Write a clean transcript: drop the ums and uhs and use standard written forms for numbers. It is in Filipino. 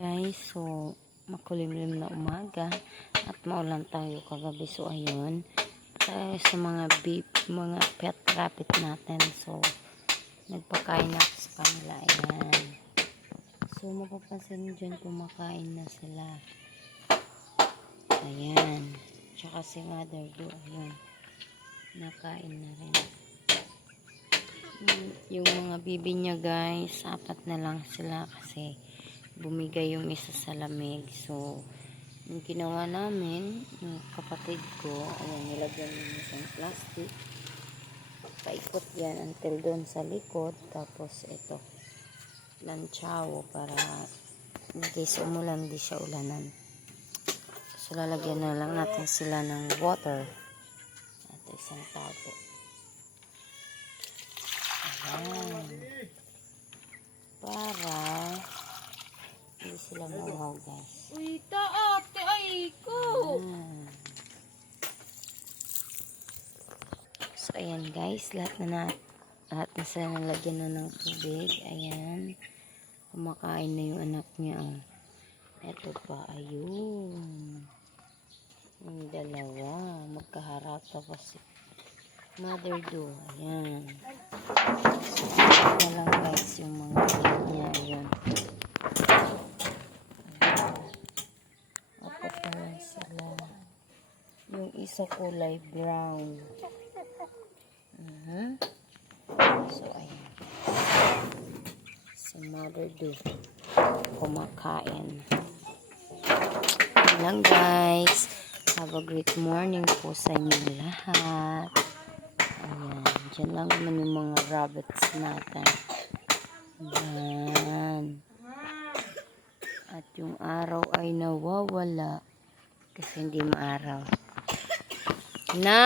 Guys, so makulimlim na umaga at maulan tayo kagabi. So ayun, tayo sa mga beef, mga pet rabbit natin. So nagpakain ako sa kanila. Ayan. So mapapansin nyo dyan, kumakain na sila. Ayan. Tsaka si mother do, ayun, nakain na rin. Yung mga bibi niya guys, 4 na lang sila kasi bumigay yung isa sa lamig. So yung ginawa namin, yung kapatid ko, ayan, nilagyan yung isang plastic, paikot yan until doon sa likod. Tapos ito, lanchaw para in case umulan, di siya ulanan. So lalagyan na lang natin sila ng water at isang tapo. Ayan, para hindi sila mawaw guys. Uy, ate, ay ko. So ayan guys, lahat na sila nalagyan na ng tubig. Ayan, kumakain na yung anak niya. Oh. Ito pa, ayun, yung dalawa magkaharap. Tapos mother do, ayan. So na lang guys yung mga kid niya. Ayan, apat na lang sila. Yung isa kulay brown. So ayan, si mother do kumakain. Ayan lang guys, have a great morning po sa inyo lahat. Ayan, dyan lang naman yung mga rabbits natin. Ayan, at yung araw ay nawawala kasi hindi maaraw na.